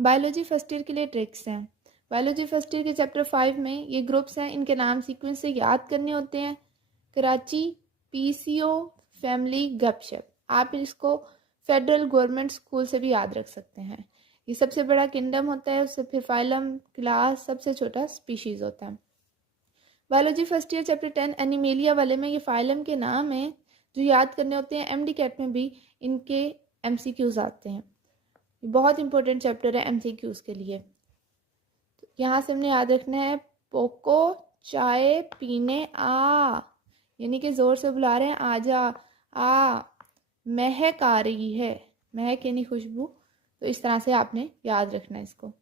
Biology first year के लिए tricks हैं। बायोलॉजी फर्स्ट ईयर के चैप्टर 5 में ये ग्रुप्स हैं, इनके नाम सीक्वेंस से याद करने होते हैं। कराची, पीसीओ, फैमिली, गपशप। आप इसको फेडरल गवर्नमेंट स्कूल से भी याद रख सकते हैं। ये सबसे बड़ा किंगडम होता है, उससे फिर फाइलम, क्लास, सबसे छोटा स्पीशीज होता है। Biology first year chapter 10 animalia वाले में ये फाइलम के नाम हैं जो याद करने होते हैं। एमडी कैट में भी इनके एमसीक्यूज आते हैं। बहुत इंपॉर्टेंट चैप्टर है एमसीक्यूज के लिए। तो यहाँ से हमने याद रखना है पोको चाय पीने आ, यानी कि जोर से बुला रहे हैं आजा आ। महक आ रही है, महक यानी खुशबू। तो इस तरह से आपने याद रखना है इसको।